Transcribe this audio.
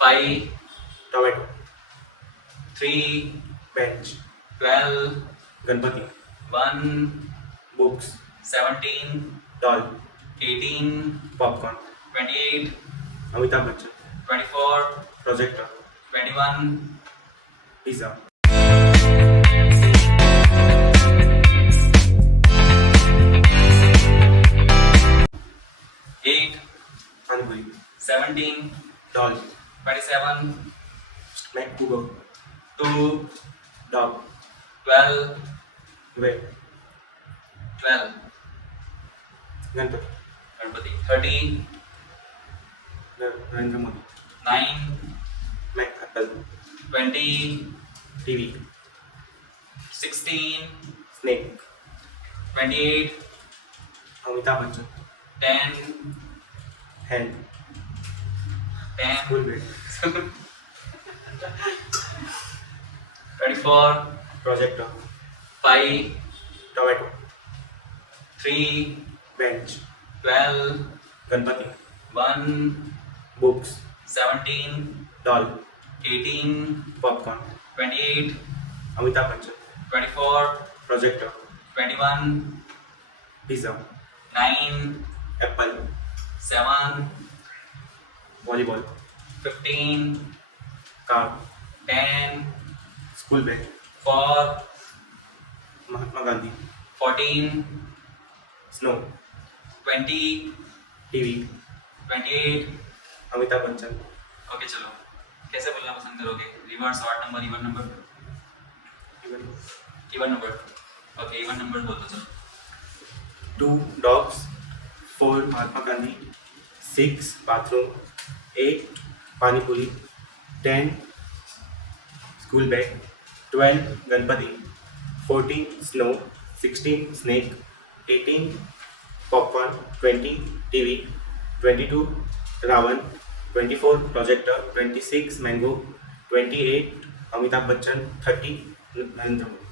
5 tomato, 3 bench, 12 Ganpati, 1 books, 17 doll, 18 popcorn, 28 Amitabh Bachchan, 24 projector, 21 pizza, 8 Panipuri, 17 doll, 27 MacBook, 2 dog, 12 wet, 12 Ganpati, Ganpati 13 Narendra Modi, 9 Mac Apple, 20 TV, 16 snake, 28 Amitabh Bachchan, 10 hand, 10 school bed, 24 projector, 5 tomato, 3 bench, 12 Ganpati, 1 books, 17 doll, 18 popcorn, 28 Amitabh Bachchan, 24 projector, 21 pizza, 9 apple, 7 volleyball, 15 car, 10 school bag, 4 Mahatma Gandhi, 14 snow, 20 TV, 28 Amitabh Bachchan, okay चलो कैसे बोलना पसंद करोगे reverse odd number even number even even number okay even number बोल दो चलो 2 dogs, 4 Mahatma Gandhi, 6 bathroom, 8 Pani Puri, 10 school bag, 12 Ganpati, 14 snow, 16 snake, 18 popcorn, 20 TV, 22 Ravan, 24 projector, 26 mango, 28 Amitabh Bachchan, 30 Narendra Modi.